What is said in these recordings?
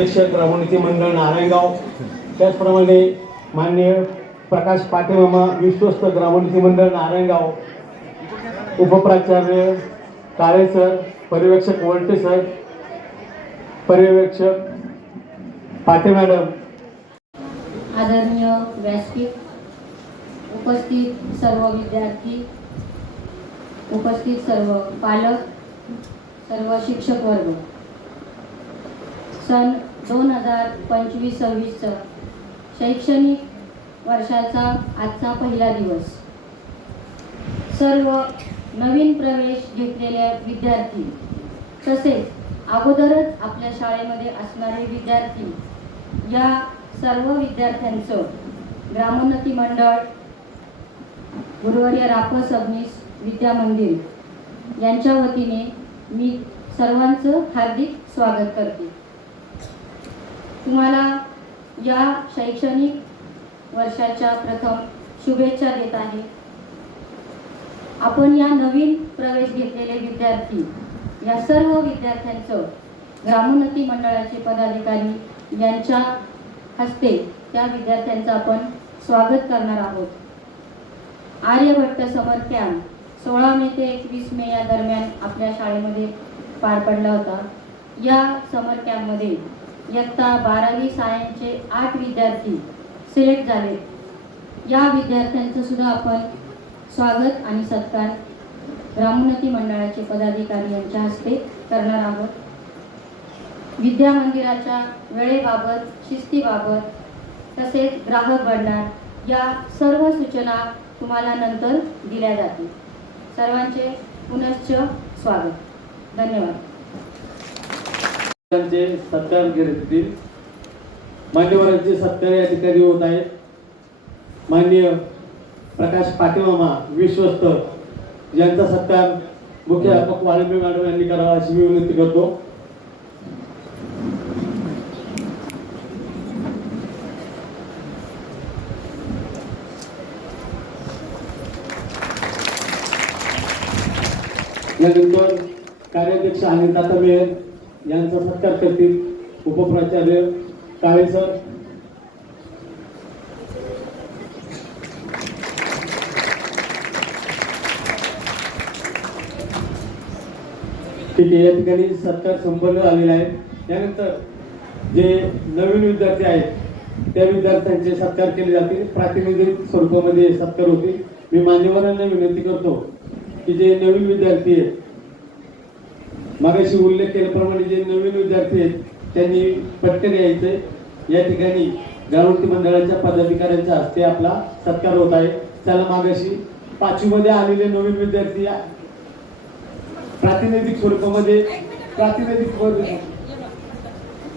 अध्यक्ष ग्रामोन्नती मंडळ नारायणगाव. त्याचप्रमाणे माननीय प्रकाश पाटेमामा विश्वस्त ग्रामोन्नती मंडळ नारायणगाव. उपप्राचार्य काळे सर पर्यवेक्षक वळटे सर पर्यवेक्षक पाटे मॅडम. आदरणीय व्यासपीठ उपस्थित सर्व विद्यार्थी उपस्थित सर्व पालक सर्व शिक्षक वर्ग सन दोन हजार पंचवीस सव्वीसचं शैक्षणिक वर्षाचा आजचा पहिला दिवस. सर्व नवीन प्रवेश घेतलेल्या विद्यार्थी तसेच अगोदरच आपल्या शाळेमध्ये असणारे विद्यार्थी या सर्व विद्यार्थ्यांचं ग्रामोन्नती मंडळ गुरुवर्य राप सबनीस विद्या मंदिर यांच्या वतीने मी सर्वांचं हार्दिक स्वागत करते. तुम्हाला या शैक्षणिक वर्षाच्या प्रथम शुभेच्छा देत आहे. आपण या नवीन प्रवेश घेतलेले विद्यार्थी या सर्व विद्यार्थ्यांचं ग्रामोन्नती मंडळाचे पदाधिकारी यांच्या हस्ते त्या विद्यार्थ्यांचं आपण स्वागत करणार आहोत. आर्यभट्ट समर कॅम्प सोळा मे ते एकवीस मे या दरम्यान आपल्या शाळेमध्ये पार पडला होता. या समर कॅम्पमध्ये इयत्ता बारावी सायन्सचे आठ विद्यार्थी सिलेक्ट झाले. या विद्यार्थ्यांचं सुद्धा आपण स्वागत आणि सत्कार ग्रामोन्नती मंडळाचे पदाधिकारी यांच्या हस्ते करणार आहोत. विद्या मंदिराच्या वेळेबाबत शिस्तीबाबत तसेच ग्राहक भंडार या सर्व सूचना तुम्हाला नंतर दिल्या जातील. सर्वांचे पुनश्च स्वागत. धन्यवाद. सत्कार घेतील मान्यवरांचे सत्कार या ठिकाणी होत आहेत. माननीय प्रकाश पाटीमामा विश्वस्त यांचा सत्कार मुख्याध्यापक वाळंबे मॅडम यांनी करावा अशी मी विनंती करतो. यानंतर कार्याध्यक्ष आणि तमेर यांचा सत्कार करतील उपप्राचार्य काळे सर. ठीक आहे या ठिकाणी सत्कार संपन्न झालेला आहे. त्यानंतर जे नवीन विद्यार्थी आहेत त्या विद्यार्थ्यांचे सत्कार केले जातील. प्रातिनिधिक स्वरूपामध्ये सत्कार होतील. मी मान्यवरांना विनंती करतो की जे नवीन विद्यार्थी आहेत मागाशी उल्लेख केल्याप्रमाणे जे नवीन विद्यार्थी आहेत त्यांनी पटकन यायचे या ठिकाणी ग्रामोन्नती मंडळाच्या पदाधिकाऱ्यांच्या हस्ते आपला सत्कार होत आहे. त्याला मागाशी पाचवीमध्ये आलेले नवीन विद्यार्थी प्रातिनिधिक स्वरूपामध्ये प्रातिनिधिक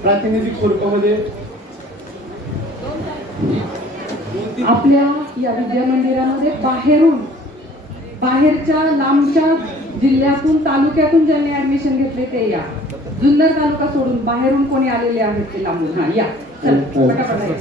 प्रातिनिधिक स्वरूपामध्ये आपल्या या विद्या मंदिरामध्ये बाहेरून बाहेरच्या लांबच्या जिल्ह्यातून तालुक्यातून ज्यांनी ऍडमिशन घेतले ते या. जुन्नर तालुका सोडून बाहेरून कोणी आलेले आहेत ते लांबून. हा या. चल पटापट या.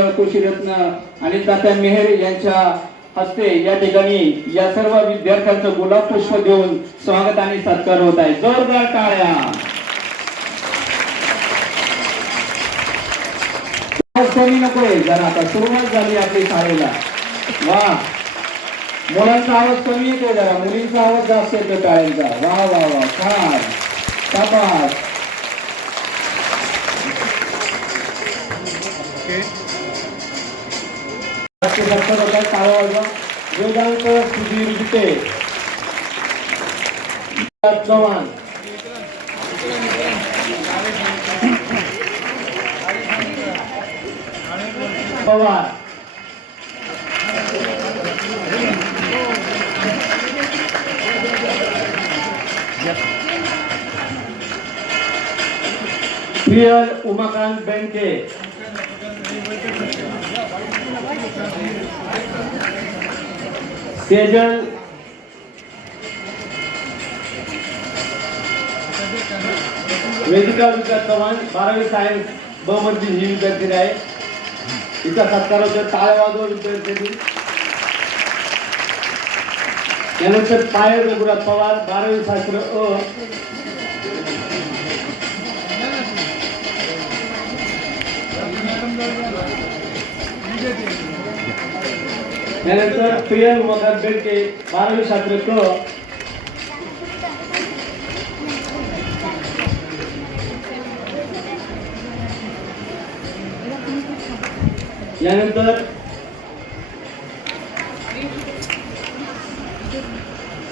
कृषीरत्न आणि तात्या मेहर यांच्या हस्ते या ठिकाणी या सर्व विद्यार्थ्यांचं गुलाब पुष्प देऊन स्वागत आणि सत्कार होत आहे. जोरदार टाळ्या. कमी नकोय. जरा आता सुरुवात झाली आपली शाळेला. वा. मुलांचा आवाज कमी येतोय जरा. मुलींचा आवाज जास्त येतो टाळ्यांचा. वा वा वा. छान. वेदांत सुधीर गीते चव्हाण. पवार. प्रियल उमाकांत बँके सेजल वेदिका विकास चव्हाण बारावी सायन्स ब मध्ये ही विद्यार्थी आहे तिचा सत्कार होतो टाळ्या विद्यार्थ्यांनी त्यानंतर पायल रघुराज पवार बारावी शास्त्र अ. त्यानंतर प्रिया उमाकांत बेडके बारावी शास्त्र क यानंतर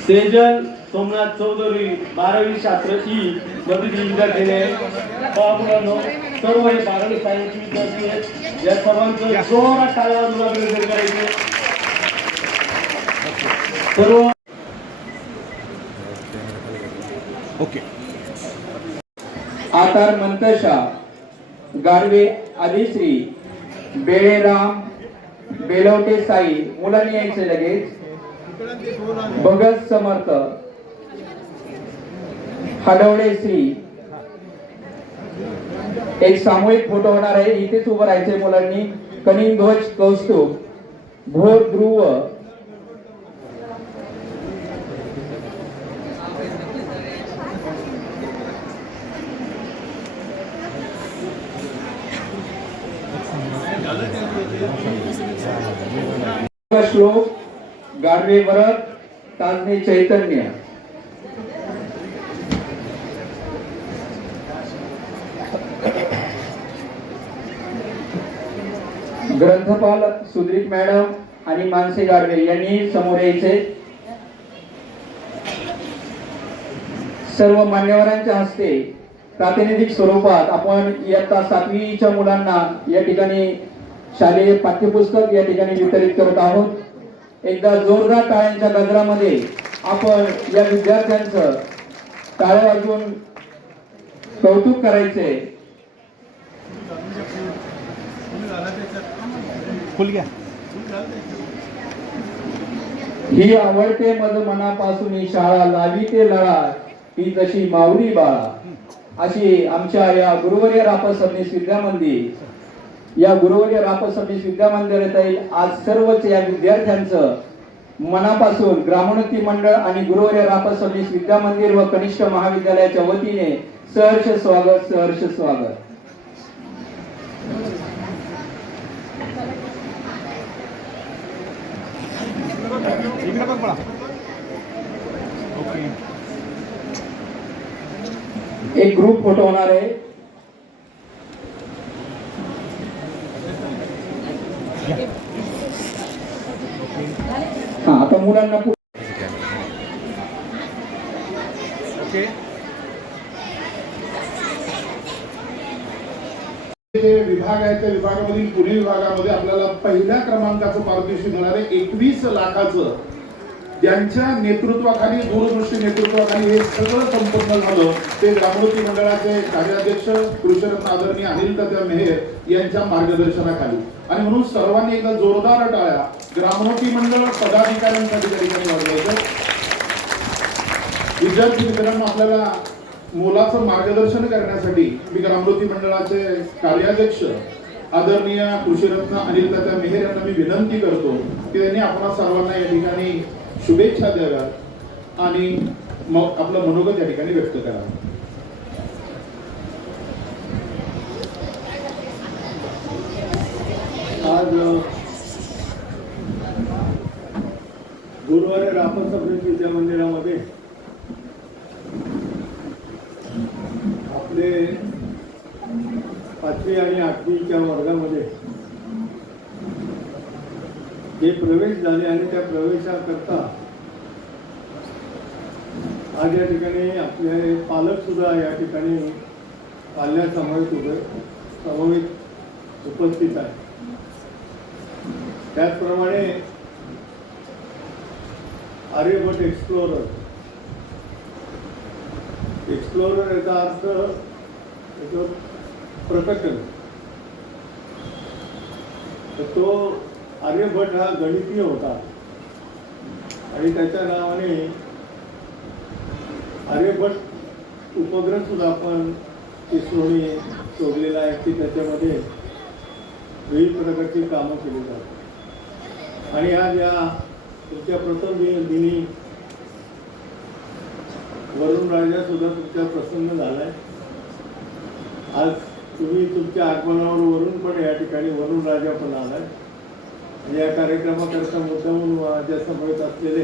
सेजल सोमनाथ चौधरी बारावी शास्त्र ई मधील विद्यार्थीने पहा मुलांनो सर्व हे बारावी सायन्स विद्यार्थी आहेत या सर्वांचं जोरात टाळ्या वाजून अभिनंदन करायचे सर्व आतार मंतशा गारवे आदिश्री बेळेराम बेलवटे साई मुलांनी यायचे लगेच. भगत समर्थ हडवळे श्री. एक सामूहिक फोटो होणार आहे. इथेच उभं राहायचंय मुलांनी. कनिंग ध्वज कौस्तुभ भोर ध्रुव श्लोक गाडवे भरत ताजने चैतन्य. ग्रंथपाल सुधीर मॅडम आणि मानसी गाडवे यांनी समोर यायचे. सर्व मान्यवरांच्या हस्ते प्रातिनिधिक स्वरूपात आपण इयत्ता सातवीच्या मुलांना या ठिकाणी शालेय पाठ्यपुस्तक या ठिकाणी वितरित करत आहोत. एकदा जोरदार टाळ्यांच्या गजरामध्ये आपण या विद्यार्थ्यांचं टाळ्या वाजवून कौतुक करायचे ही आवडते मज मनापासून ही शाळा लावी ते लळा ही जशी माऊली बाळा. अशी आमच्या या गुरुवर्य रापा सबनीस विद्या मंदिर या गुरुवर्य रापा विद्या मंदिरात आज सर्वच या विद्यार्थ्यांचं मनापासून ग्रामोन्नती मंडळ आणि गुरुवर्य रापा विद्या मंदिर व कनिष्ठ महाविद्यालयाच्या वतीने सहर्ष स्वागत सहर्ष स्वागत. एक ग्रुप फोटो होणार आहे. हा आता मुलांना जे विभाग आहे त्या विभागामधील पुणे विभागामध्ये आपल्याला पहिल्या क्रमांकाचं पारितोषिक मिळाले एकवीस लाखाचं. यांच्या नेतृत्वाखाली दूरदृष्टी नेतृत्वाखाली हे सगळं संपन्न झालं. ते ग्रामोन्नती मंडळाचे कार्याध्यक्ष कृषरत्न आदरणीय अनिल तात्या मेहेर यांच्या मार्गदर्शनाखाली. आणि म्हणून सर्वांनी एकदा जोरदार टाळ्या. ग्रामोन्नती मंडळ पदाधिकाऱ्यांसाठी त्या ठिकाणी वाढवायचं विद्यार्थी मित्रांनो आपल्याला मुलाचं मार्गदर्शन करण्यासाठी मी ग्रामृती मंडळाचे कार्याध्यक्ष आदरणीय कृषीरत्न अनिल तात्या मेहेर यांना मी विनंती करतो की त्यांनी आपणा सर्वांना या ठिकाणी शुभेच्छा द्याव्यात आणि मग आपलं मनोगत या ठिकाणी व्यक्त करावं. आज गुरुवारी रापा सबनीस विद्या मंदिरामध्ये आपले पाचवी आणि आठवीच्या वर्गामध्ये जे प्रवेश झाले आणि त्या प्रवेशाकरता आज या ठिकाणी आपले पालक सुद्धा या ठिकाणी पाल्या समावेश उभे समवेत उपस्थित आहे त्याचप्रमाणे आर्यभट एक्सप्लोरर एक्सप्लोरर याचा अर्थ याचं प्रकटन. तर तो आर्यभट हा गणितीय होता. आणि त्याच्या नावाने आर्यभट उपग्रह सुद्धा आपण इस्रोने शोधलेला आहे की त्याच्यामध्ये विविध प्रकारची कामं केली जातात. आणि आज या तुमच्या प्रथम दिनी वरुण राजा सुद्धा तुमच्या प्रसन्न झालाय. आज तुम्ही तुमच्या आगमनावर वरून पण या ठिकाणी वरुण राजा पण आलाय. या कार्यक्रमाकरता मुद्दामून माझ्यासमोर असलेले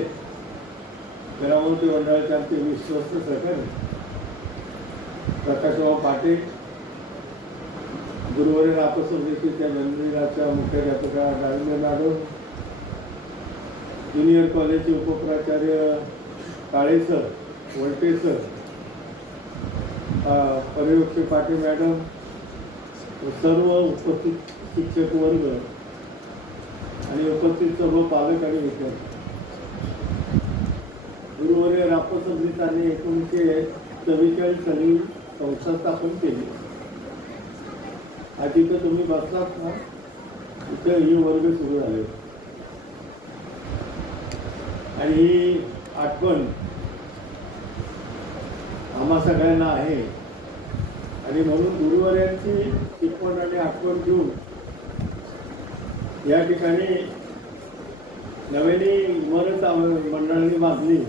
ग्रामवती मंडळाचे आमचे विश्वस्त सहकारी. प्रकाशराव पाटील गुरुवारी नापसंतीच्या मंदिराच्या मुख्याध्यापका राजेंद्र मॅडम ज्युनियर कॉलेजचे उपप्राचार्य काळे सर वलटे सर पर्यवेक्षक पाटील मॅडम सर्व उपस्थित शिक्षक वर्ग आणि उपस्थित सर्व पालक आणि विद्यार्थी गुरुवारी रापसंगीतांनी एकोणीसशे चव्वेचाळीस साली संस्था स्थापन केली. आज इथं तुम्ही बसलात ना? इथं ही वर्ग सुरू झाले. आणि ही आठवण आम्हा सगळ्यांना आहे. आणि म्हणून गुरुवार्यांची शिकवण आणि आठवण घेऊन या ठिकाणी नव्याने इमारत आम- मंडळाने बांधली.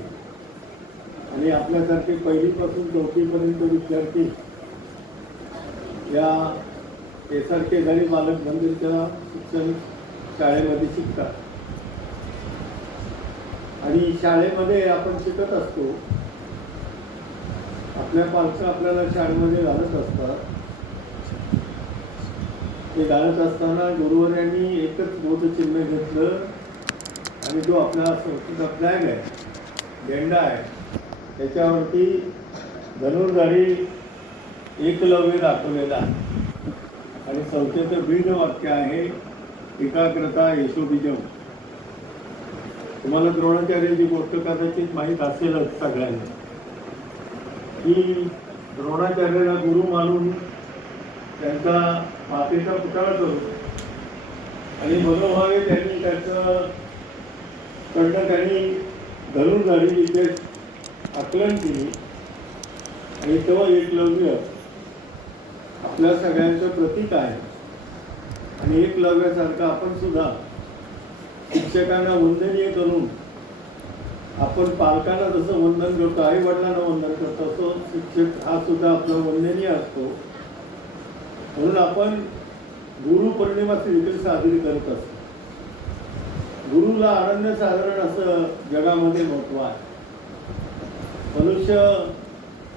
आणि आपल्यासारखे पहिलीपासून चौथीपर्यंत विद्यार्थी या एस आर केदारी बालक मंदिरच्या शिक्षण शाळेमध्ये शिकतात. आणि शाळेमध्ये आपण शिकत असतो. आपल्या पालकं आपल्याला शाळेमध्ये घालत असतात. ते घालत असताना गुरुवार्यांनी एकच बोधचिन्ह घेतलं. आणि जो आपला संस्कृत फ्लॅग आहे. झेंडा आहे. त्याच्यावरती धनुर्धारी एकलव्य दाखवलेला आहे. आणि संस्थेचं भिन्न वाक्य आहे एकाग्रता यशोबीजम तुम्हाला द्रोणाचार्याची गोष्ट कदाचित माहीत असेलच सगळ्यांना. की द्रोणाचार्याला गुरु मानून त्यांचा मातेचा पुतळा करू. आणि मनोभावे त्यांनी त्याचं कडनं त्यांनी धरून झाली इथे आकलन केली. आणि तेव्हा एकलव्य आपल्या सगळ्यांचं प्रतीक आहे. आणि एकलव्यासारखं आपण सुद्धा शिक्षकांना वंदनीय करून आपण पालकांना जसं वंदन करतो आई वडिलांना वंदन करतो तसं शिक्षक हा सुद्धा आपला वंदनीय असतो. म्हणून आपण गुरु पौर्णिमा देखील साजरी करत असतो. गुरुला अनन्य साधारण असं जगामध्ये महत्त्व आहे. मनुष्य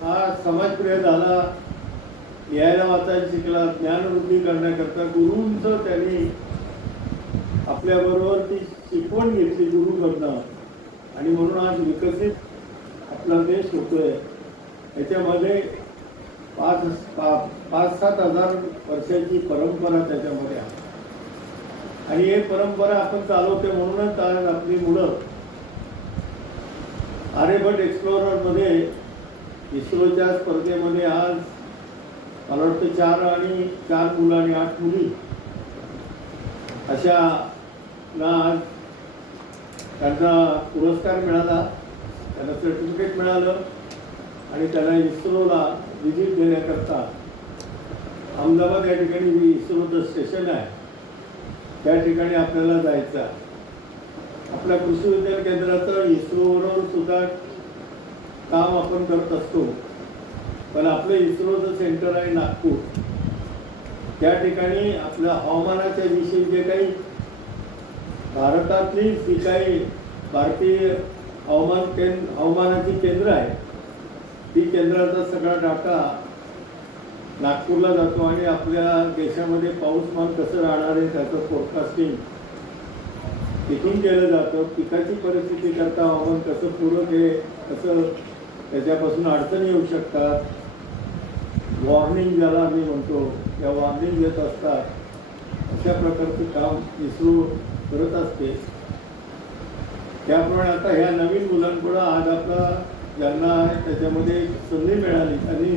हा समाजप्रिय झाला यायला वाचायला शिकला ज्ञानवृद्धी करण्याकरता गुरुंचं त्यांनी आपल्याबरोबर ती शिकवण घेतली गुरुकडनं. आणि म्हणून आज विकसित आपला देश होतोय. याच्यामध्ये पाच पा- पाच सात हजार वर्षाची परंपरा त्याच्यामध्ये आहे. आणि हे परंपरा आपण चालवते म्हणूनच आज आपली मुलं आर्यभट एक्सप्लोररमध्ये इस्रोच्या स्पर्धेमध्ये आज मला वाटतं चार आणि चार मुलं आणि आठ मुली अशा ना आज त्यांना पुरस्कार मिळाला त्यांना सर्टिफिकेट मिळालं आणि त्यांना इस्रोला व्हिजिट देण्याकरता अहमदाबाद या ठिकाणी इस्रोचं स्टेशन आहे. त्या ठिकाणी आपल्याला जायचं आहे. आपल्या कृषी विज्ञान केंद्राचं इस्रोवरून सुद्धा काम आपण करत असतो. पण आपलं इस्रोचं सेंटर आहे नागपूर. त्या ठिकाणी आपल्या हवामानाच्या विषयी जे काही भारतातली जी काही भारतीय हवामान केंद्र हवामानाची केंद्र आहे ती केंद्राचा सगळा डाटा नागपूरला जातो आणि आपल्या देशामध्ये पाऊसमान कसं राहणार आहे त्याचं फोरकास्टिंग तिथून केलं जातं. पिकाची परिस्थिती करता हवामान कसं पूरक आहे कसं त्याच्यापासून अडचणी येऊ शकतात. वॉर्निंग ज्याला आम्ही म्हणतो त्या वॉर्निंग देत असतात. अशा प्रकारचं काम इस्रो करत असते. त्याप्रमाणे आता ह्या नवीन मुलांपुढं आज आपला ज्यांना त्याच्यामध्ये एक संधी मिळाली. त्यांनी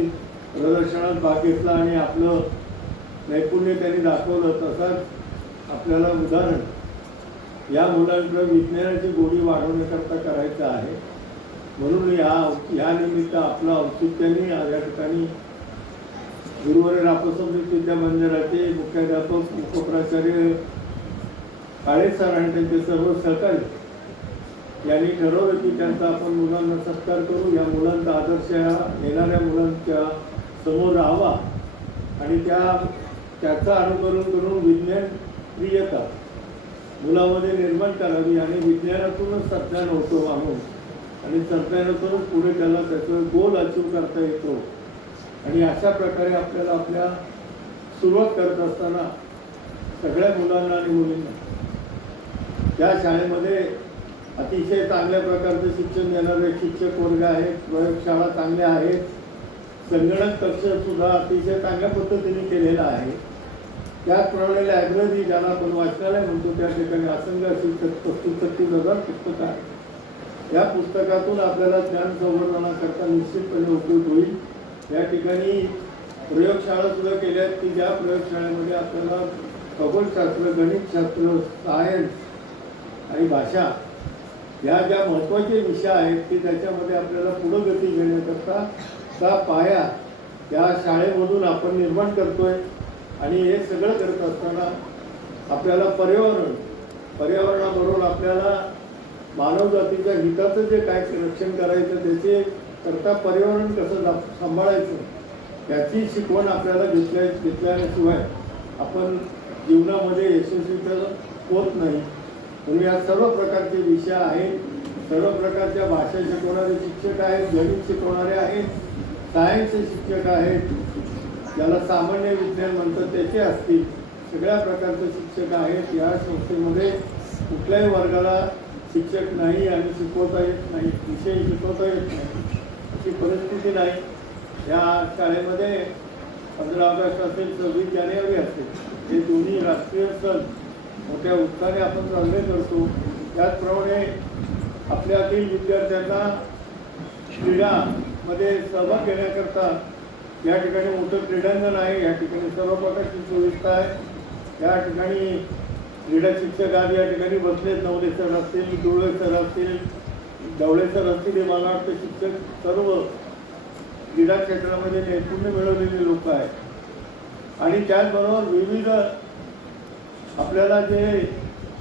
प्रदर्शनात भाग घेतला आणि आपलं नैपुण्य त्यांनी दाखवलं. तसंच आपल्याला उदाहरण या मुलांकडं विज्ञानाची गोडी वाढवण्याकरता करायचं आहे. म्हणून या या निमित्त आपलं औचित्याने या ठिकाणी गुरुवारी रापसंस्कृत विद्या मंदिराचे मुख्याध्यापक उपप्राचार्य काळे सर आणि त्यांचे सर्व सहकारी यांनी ठरवलं की त्यांचा आपण मुलांना सत्कार करू. या मुलांचा आदर्श येणाऱ्या मुलांच्या समोर राहावा. आणि त्या त्याचं अनुकरण करून विज्ञान प्रियता मुलामध्ये निर्माण करावी. आणि विज्ञानातूनच सज्ञान होतो माणूस आणि सज्ञानातूनच पुढे त्याला त्याचं गोल अचीव करता येतो. आणि अशा प्रकारे आपल्याला आपल्या सुरुवात करत असताना सगळ्या मुलांना आणि मुलींना त्या शाळेमध्ये अतिशय चांगल्या प्रकारचं शिक्षण देणारे शिक्षक वर्ग आहेत प्रयोगशाळा चांगल्या आहेत. संगणक कक्ष सुद्धा अतिशय चांगल्या पद्धतीने केलेला आहे. त्याचप्रमाणे लायब्ररी ज्याला आपण वाचनालय म्हणतो त्या ठिकाणी असंख्य अशी पुस्तक छत्तीस हजार पुस्तकं आहेत. या पुस्तकातून आपल्याला ज्ञान संवर्धनाकरता निश्चितपणे उपयोग होईल. या ठिकाणी प्रयोगशाळा सुद्धा केल्या आहेत की ज्या प्रयोगशाळेमध्ये आपल्याला खगोलशास्त्र गणितशास्त्र सायन्स आणि भाषा या ज्या महत्त्वाचे विषय आहेत की त्याच्यामध्ये आपल्याला पुढं गती घेण्याकरता चा पाया त्या शाळेमधून आपण निर्माण करतोय. आणि हे सगळं करत असताना आपल्याला पर्यावरण पर्यावरणाबरोबर आपल्याला मानवजातीच्या हिताचं जे काय रक्षण करायचं त्याचे करता पर्यावरण कसं जा- सांभाळायचं याची शिकवण आपल्याला घेतल्या घेतल्याशिवाय आपण जीवनामध्ये यशस्वी तर होत नाही. म्हणून या सर्व प्रकारचे विषय आहेत. सर्व प्रकारच्या भाषा शिकवणारे शिक्षक आहेत गणित शिकवणारे आहेत सायन्सचे शिक्षक आहेत. ज्याला सामान्य विज्ञान म्हणतात त्याचे असतील. सगळ्या प्रकारचे शिक्षक आहेत. या संस्थेमध्ये कुठल्याही वर्गाला शिक्षक नाही आणि शिकवता येत नाही विषय शिकवता येत नाही. अशी परिस्थिती नाही. या शाळेमध्ये पंधरा ऑगस्ट असेल सव्वीस जानेवारी असेल. हे दोन्ही राष्ट्रीय सण मोठ्या उत्साहाने आपण साजरे करतो. त्याचप्रमाणे आपल्यातील विद्यार्थ्यांना क्रीडामध्ये सहभाग घेण्याकरता या ठिकाणी मोठं क्रीडांगण आहे. या ठिकाणी सर्व प्रकारची सुविधा आहे. या ठिकाणी क्रीडा शिक्षक आज या ठिकाणी बसलेत नवले सर असतील डोळे सर असतील डवळे सर असतील हे मला वाटतं शिक्षक सर्व क्रीडा क्षेत्रामध्ये नैपुण्य मिळवलेले लोक आहेत. आणि त्याचबरोबर विविध आपल्याला जे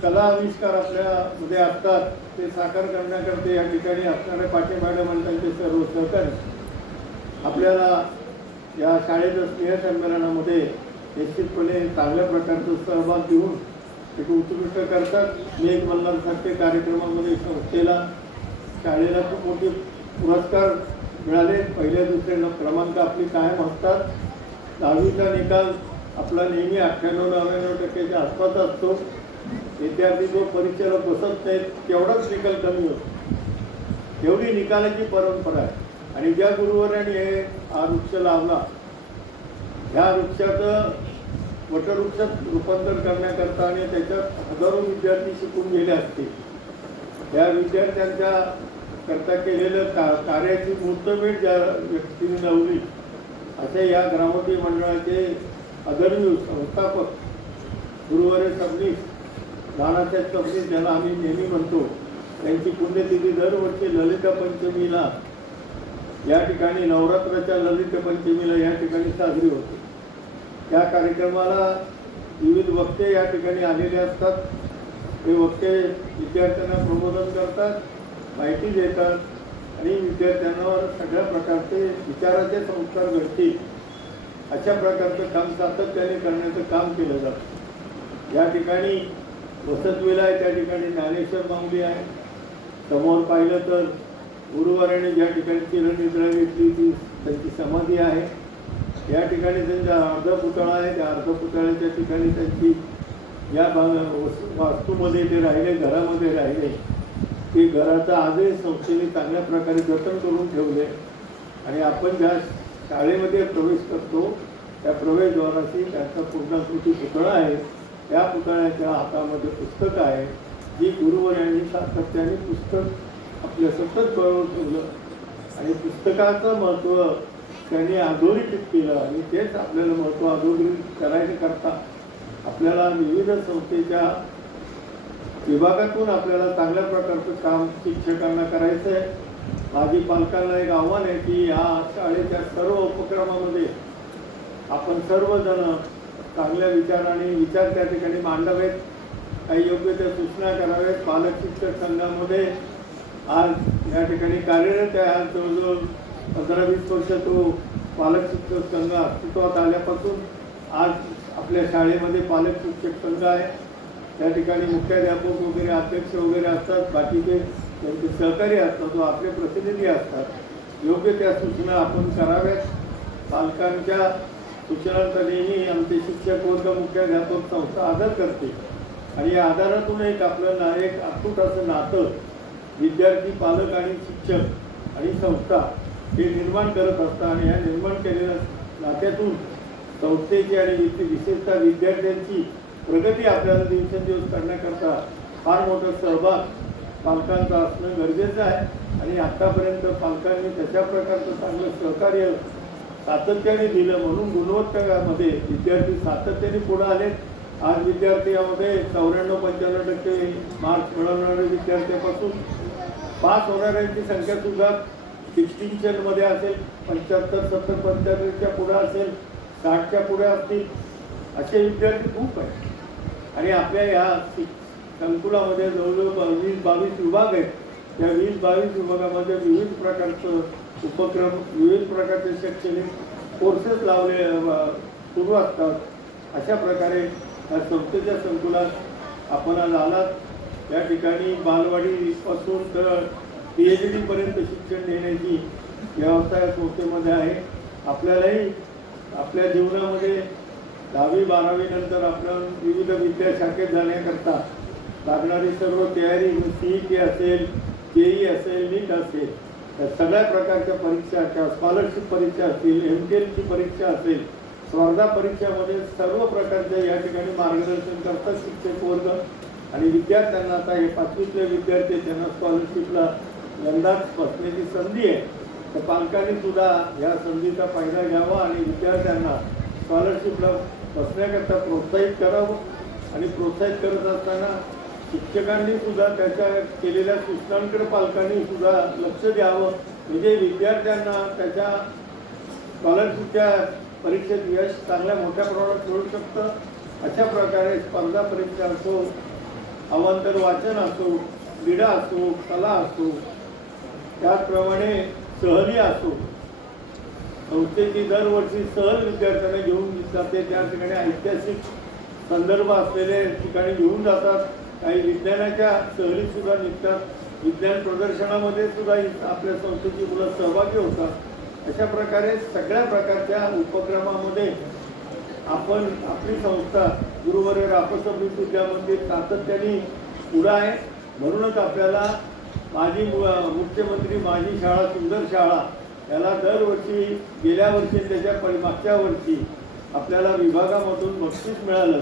कला आविष्कार आपल्यामध्ये असतात ते साकार करण्याकरता या ठिकाणी असणाऱ्या पाठी मॅडम आणि त्यांचे सर्व सहकारी. आपल्याला या शाळेच्या स्नेहसंमेलनामध्ये निश्चितपणे चांगल्या प्रकारचा सहभाग देऊन एक उत्कृष्ट करतात. मेघ मल्हारसारखे कार्यक्रमामध्ये संस्थेला शाळेला खूप मोठे पुरस्कार मिळाले. पहिल्या दुसऱ्या क्रमांक आपली कायम असतात. दहावीचा निकाल आपला नेहमी अठ्ठ्याण्णव नव्याण्णव टक्क्याच्या आसपास असतो. विद्यार्थी जो परीक्षेला बसत नाहीत तेवढाच निकाल कमी होतो. तेवढी निकालाची परंपरा आहे. आणि ज्या गुरुवाराने हे हा वृक्ष लावला ह्या वृक्षाचं वटवृक्षात रूपांतर करण्याकरता आणि त्याच्यात हजारो विद्यार्थी शिकून गेले असतील. त्या विद्यार्थ्यांच्या करता केलेलं का कार्याची मुहूर्तमेढ ज्या व्यक्तीने लावली असे या ग्रामोदय मंडळाचे आदरणीय संस्थापक गुरुवारे सबनीस नानासाहेब सबनीस ज्याला आम्ही नेहमी म्हणतो त्यांची पुण्यतिथी दरवर्षी ललिता पंचमीला या ठिकाणी नवरात्राच्या ललित पंचमीला या ठिकाणी साजरी होते. त्या कार्यक्रमाला विविध वक्ते या ठिकाणी आलेले असतात. ते वक्ते विद्यार्थ्यांना प्रबोधन करतात माहिती देतात आणि विद्यार्थ्यांवर सगळ्या प्रकारचे विचाराचे संस्कार घडतील. अशा प्रकारचं काम सातत्याने करण्याचं काम केलं जातं. या ठिकाणी वसतवेला आहे त्या ठिकाणी ज्ञानेश्वर माऊली आहे. समोर पाहिलं तर गुरुवाराने ज्या ठिकाणी चिरनिद्रा घेतली ती त्यांची समाधी आहे. या ठिकाणी त्यांचा अर्ध पुतळा आहे त्या अर्ध पुतळ्याच्या ठिकाणी त्यांची या वस्तू- वास्तूमध्ये ते राहिले घरामध्ये राहिले. ते घराचं आजही संस्थेने चांगल्या प्रकारे जतन करून ठेवले. आणि आपण ज्या शाळेमध्ये प्रवेश करतो. त्या प्रवेशद्वाराशी त्यांचा पूर्णाकृती पुतळा आहे. त्या पुतळ्याच्या हातामध्ये पुस्तक आहे. जी गुरुवर यांनी सातत्याने पुस्तक आपल्या सतत कळवून ठेवलं. आणि पुस्तकाचं महत्त्व त्यांनी अधोरेखित केलं आणि तेच आपल्याला महत्त्व अधोरेखित करता. आपल्याला विविध संस्थेच्या विभागातून आपल्याला चांगल्या प्रकारचं काम शिक्षकांना करायचं आहे माझी पालकांना एक आव्हान आहे की या शाळेच्या सर्व उपक्रमामध्ये आपण सर्वजण चांगल्या विचाराने विचार त्या ठिकाणी मांडावेत. काही योग्य त्या सूचना कराव्यात. पालक शिक्षक संघामध्ये आज या ठिकाणी कार्यरत आहे. आज जवळजवळ पंधरा वीस वर्ष तो पालक शिक्षक संघ अस्तित्वात आल्यापासून आज आपल्या शाळेमध्ये पालक शिक्षक संघ आहे. त्या ठिकाणी मुख्याध्यापक वगैरे अध्यक्ष वगैरे असतात. बाकीचे त्यांचे सहकारी असतात व आपले प्रतिनिधी असतात योग्य त्या सूचना आपण कराव्यात. पालकांच्या सूचनांचा नेहमी आमचे शिक्षक वर्ग मुख्याध्यापक संस्था आदर करते. आणि या आधारातून एक आपलं ना एक अतूट असं नातं विद्यार्थी पालक आणि शिक्षक आणि संस्था हे निर्माण करत असतात. आणि या निर्माण केलेल्या नात्यातून संस्थेची आणि विशेषतः विद्यार्थ्यांची प्रगती आपल्याला दिवसेंदिवस करण्याकरता फार मोठा सहभाग पालकांचं असणं गरजेचं आहे. आणि आत्तापर्यंत पालकांनी तशा प्रकारचं चांगलं सहकार्य सातत्याने दिलं म्हणून गुणवत्तामध्ये विद्यार्थी सातत्याने पुढे आले. आज विद्यार्थी यामध्ये चौऱ्याण्णव पंच्याण्णव टक्के मार्क्स मिळवणाऱ्या विद्यार्थ्यापासून पास होणाऱ्यांची संख्या सुद्धा डिस्टिंक्शनमध्ये असेल पंच्याहत्तर सत्तर पंच्याहत्तरच्या पुढे असेल साठच्या पुढे असतील असे विद्यार्थी खूप आहेत. आणि आपल्या या संकुलामध्ये जवळजवळ वीस बावीस विभाग आहेत. त्या वीस बावीस विभागामध्ये विविध प्रकारचं उपक्रम विविध प्रकारचे शैक्षणिक कोर्सेस लावले सुरू असतात. अशा प्रकारे या संस्थेच्या संकुलात आपण आज आलात. या ठिकाणी बालवाडीपासून तर पी एच डीपर्यंत शिक्षण देण्याची व्यवस्था या संस्थेमध्ये आहे. आपल्यालाही आपल्या जीवनामध्ये दहावी बारावीनंतर आपण विविध विद्याशाखेत जाण्याकरता लागणारी सर्व तयारी सी टी असेल जेई असेल नीट असेल या सगळ्या प्रकारच्या परीक्षा किंवा स्कॉलरशिप परीक्षा असतील एम टी एलची परीक्षा असेल स्पर्धा परीक्षामध्ये सर्व प्रकारच्या या ठिकाणी मार्गदर्शन करतात शिक्षक वर्ग. आणि विद्यार्थ्यांना आता हे पाचवीतले विद्यार्थी आहेत, त्यांना स्कॉलरशिपला यंदाच बसण्याची संधी आहे. तर पालकांनी सुद्धा या संधीचा फायदा घ्यावा आणि विद्यार्थ्यांना स्कॉलरशिपला बसण्याकरता प्रोत्साहित करावं. आणि प्रोत्साहित करत असताना शिक्षकांनी सुद्धा त्याच्या केलेल्या सूचनांकडे पालकांनी सुद्धा लक्ष द्यावं. म्हणजे विद्यार्थ्यांना त्याच्या स्कॉलरशिपच्या परीक्षेत यश चांगल्या मोठ्या प्रमाणात मिळू शकतं. अशा प्रकारे स्पर्धा परीक्षा असो अवांतर वाचन असो क्रीडा असो कला असो त्याचप्रमाणे सहली असो. संस्थेची दरवर्षी सहल विद्यार्थ्यांना घेऊन जाते. त्या ठिकाणी ऐतिहासिक संदर्भ असलेले ठिकाणी घेऊन जातात. काही विज्ञानाच्या सहली सुद्धा निघतात. विज्ञान प्रदर्शनामध्ये सुद्धा आपल्या संस्थेची मुलं सहभागी होतात. अशा प्रकारे सगळ्या प्रकारच्या उपक्रमामध्ये आपण आपली संस्था गुरुवर्य रापसभीत विद्यामध्ये मंदिर सातत्याने पुढं आहे. म्हणूनच आपल्याला माझी मु- मुख्यमंत्री माझी शाळा सुंदर शाळा याला दरवर्षी गेल्या वर्षी त्याच्या मागच्या वर्षी आपल्याला विभागामधून बक्षीस मिळालं.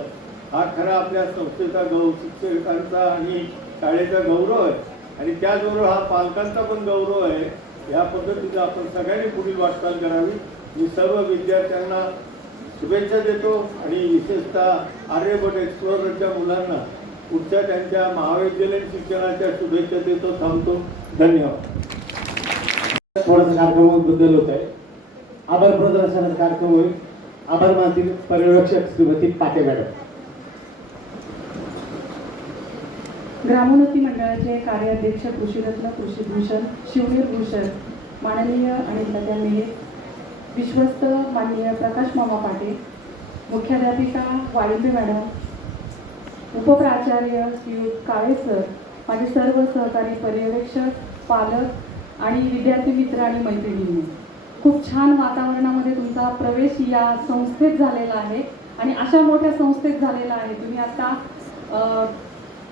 हा खरा आपल्या संस्थेचा गौ शिक्षकांचा आणि शाळेचा गौरव आहे. आणि त्याचबरोबर हा पालकांचा पण गौरव आहे. या पद्धतीचं आपण सगळ्यांनी पुढील वाटचाल करावी. मी सर्व विद्यार्थ्यांना शुभेच्छा देतो आणि विशेषतः आर्यभट एक्सप्लोरच्या मुलांना पुढच्या त्यांच्या महाविद्यालयीन शिक्षणाच्या शुभेच्छा देतो थांबतो. धन्यवाद. थोडासा कार्यक्रमबद्दल होत आहे आभार प्रदर्शनाचा कार्यक्रम होईल. आभार मानतील पर्यवेक्षक श्रीमती पाटे मॅडम. ग्रामोन्नती मंडळाचे कार्याध्यक्ष कृषीरत्न कृषीभूषण शिवनीर भूषण माननीय अनिता मेहे विश्वस्त माननीय प्रकाश मामा पाटील मुख्याध्यापिका वाळिंबे मॅडम उपप्राचार्य श्रीयुत काळे सर माझे सर्व सहकारी पर्यवेक्षक पालक आणि विद्यार्थी मित्र आणि मैत्रिणींनी खूप छान वातावरणामध्ये तुमचा प्रवेश या संस्थेत झालेला आहे आणि अशा मोठ्या संस्थेत झालेला आहे. तुम्ही आता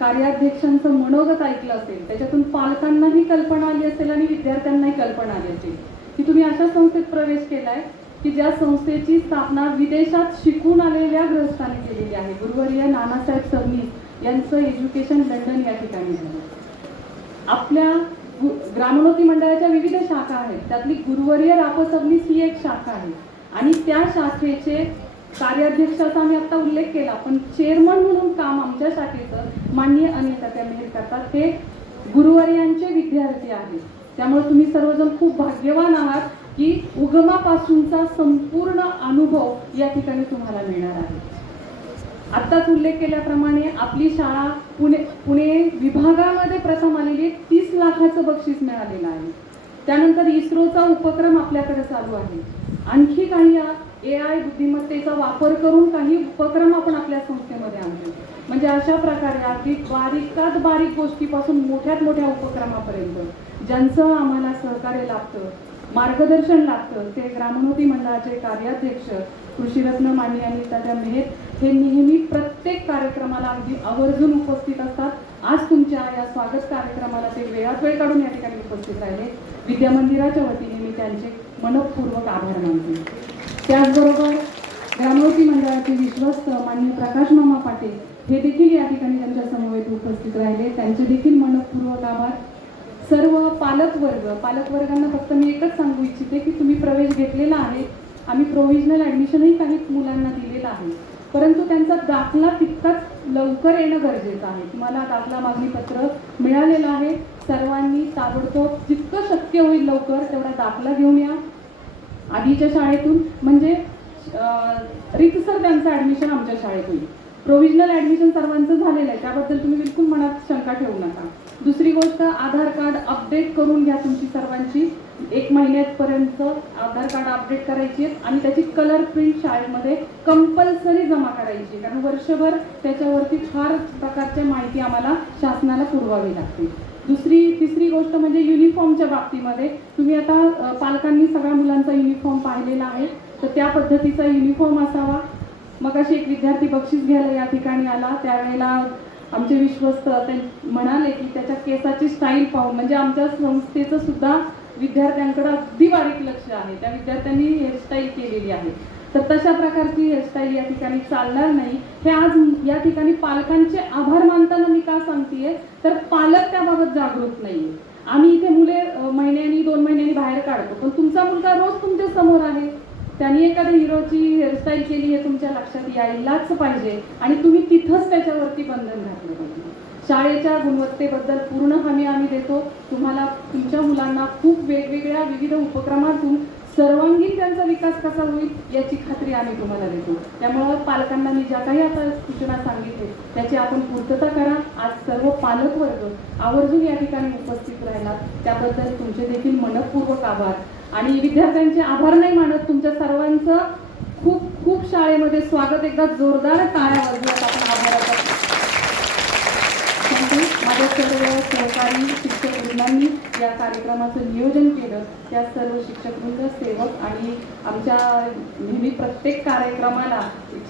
कार्याध्यक्षांचं मनोगत ऐकलं असेल त्याच्यातून पालकांनाही कल्पना आली असेल आणि विद्यार्थ्यांनाही कल्पना आली असेल की तुम्ही अशा संस्थेत प्रवेश केलाय की ज्या संस्थेची स्थापना विदेशात शिकून आलेल्या गृहस्थांनी केलेली आहे. गुरुवर्य नानासाहेब सबनीस यांचं एज्युकेशन लंडन या ठिकाणी झालं. आपल्या गु- ग्रामोन्नती मंडळाच्या विविध शाखा आहेत. त्यातली गुरुवर्य रापसबनीस ही एक शाखा आहे. आणि त्या शाखेचे कार्याध्यक्षाचा आम्ही आता उल्लेख केला पण चेअरमन म्हणून काम आमच्यासाठीचं माननीय अनिता त्या मेहर करतात. हे गुरुवर्यांचे विद्यार्थी आहेत. त्यामुळे तुम्ही सर्वजण खूप भाग्यवान आहात की उगमापासूनचा संपूर्ण अनुभव या ठिकाणी तुम्हाला मिळणार आहे. आत्ताच उल्लेख केल्याप्रमाणे आपली शाळा पुणे पुणे विभागामध्ये प्रथम आलेली आहे. तीस लाखाचं बक्षीस मिळालेलं आहे. त्यानंतर इस्रोचा उपक्रम आपल्याकडे चालू आहे. आणखी काही ए आय बुद्धिमत्तेचा वापर करून काही उपक्रम आपण आपल्या संस्थेमध्ये आणतो. म्हणजे अशा प्रकारे अगदी बारीकात बारीक गोष्टीपासून मोठ्यात मोठ्या उपक्रमापर्यंत ज्यांचं आम्हाला सहकार्य लाभतं मार्गदर्शन लागतं ते ग्रामोन्नती मंडळाचे कार्याध्यक्ष कृषीरत्न माने आणि त्याच्या मेहेर हे नेहमी प्रत्येक कार्यक्रमाला अगदी आवर्जून उपस्थित असतात. आज तुमच्या या स्वागत कार्यक्रमाला ते वेळात वेळ काढून या ठिकाणी उपस्थित राहिले. विद्यामंदिराच्या वतीने मी त्यांचे मनपूर्वक आभार मानते. त्याचबरोबर ग्रामवती मंडळाचे विश्वस्त मान्य प्रकाश मामा पाटील हे देखील या ठिकाणी त्यांच्या समवेत उपस्थित राहिले. त्यांचे देखील मनपूर्वक आभार. सर्व पालकवर्ग पालकवर्गांना फक्त मी एकच सांगू इच्छिते की तुम्ही प्रवेश घेतलेला आहे. आम्ही प्रोव्हिजनल ॲडमिशनही काही मुलांना दिलेलं आहे. परंतु त्यांचा दाखला तितकाच लवकर येणं गरजेचं आहे. तुम्हाला दाखला मागणी पत्र मिळालेलं आहे. सर्वांनी ताबडतोब जितकं शक्य होईल लवकर तेवढा दाखला घेऊन या. आधीच्या शाळेतून म्हणजे रितसर त्यांचं ॲडमिशन आमच्या शाळेत होईल प्रोव्हिजनल ॲडमिशन सर्वांचं झालेलं आहे. त्याबद्दल तुम्ही बिलकुल मनात शंका ठेवू नका. दुसरी गोष्ट आधार कार्ड अपडेट करून घ्या तुमची सर्वांची. एक महिन्यापर्यंत आधार कार्ड अपडेट करायची आहेत आणि त्याची कलर प्रिंट शाळेमध्ये कंपल्सरी जमा करायची आहे. कारण वर्षभर त्याच्यावरती फार प्रकारच्या माहिती आम्हाला शासनाला पुरवावी लागते. दुसरी तिसरी गोष्ट म्हणजे युनिफॉर्मच्या बाबतीमध्ये. तुम्ही आता पालकांनी सगळ्या मुलांचा युनिफॉर्म पाहिलेला आहे. तर त्या पद्धतीचा युनिफॉर्म असावा. मग अशी एक विद्यार्थी बक्षीस घ्यायला या ठिकाणी आला. त्यावेळेला आमचे विश्वस्त ते म्हणाले की त्याच्या केसाची स्टाईल पाहून म्हणजे आमच्या संस्थेचं सुद्धा विद्यार्थ्यांकडे अगदी बारीक लक्ष आहे. त्या विद्यार्थ्यांनी हेअरस्टाईल केलेली आहे. तर तशा प्रकारची हेअरस्टाईल या ठिकाणी चालणार नाही. हे आज या ठिकाणी पालकांचे आभार मानताना मी का सांगतेय? तर पालक त्याबाबत जागरूक नाहीये. आम्ही इथे मुले महिन्यानी दोन महिन्यांनी बाहेर काढतो. पण तुमचा मुलगा रोज तुमच्यासमोर आहे. त्यांनी एखाद्या हिरोची हेअरस्टाईल केली हे तुमच्या लक्षात यायलाच पाहिजे. आणि तुम्ही तिथंच त्याच्यावरती बंधन घातलं पाहिजे. शाळेच्या गुणवत्तेबद्दल पूर्ण हमी आम्ही देतो. तुम्हाला तुमच्या मुलांना खूप वेगवेगळ्या विविध उपक्रमातून सर्वांगीण त्यांचा विकास कसा होईल याची खात्री आम्ही तुम्हाला देतो. त्यामुळं पालकांना मी ज्या काही आता सूचना सांगितले त्याची आपण पूर्तता करा. आज सर्व पालक वर्ग आवर्जून या ठिकाणी उपस्थित राहिला त्याबद्दल तुमचे देखील मनपूर्वक आभार. आणि विद्यार्थ्यांचे आभार नाही मानत तुमच्या सर्वांचं खूप खूप शाळेमध्ये स्वागत. एकदा जोरदार टाळ्या वाजवत आपण आभार थँक्यू सहकारी शिक्षक वृंदांनी या कार्यक्रमाचं नियोजन केलं त्या सर्व शिक्षक वृंद सेवक आणि आमच्या नेहमी प्रत्येक कार्यक्रमाला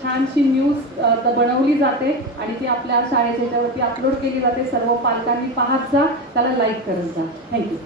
छानशी न्यूज बनवली जाते म्हणजे आणि ती आपल्या शाळेच्या याच्यावरती अपलोड केली जाते सर्व पालकांनी पाहत जा त्याला लाईक करत जा थँक्यू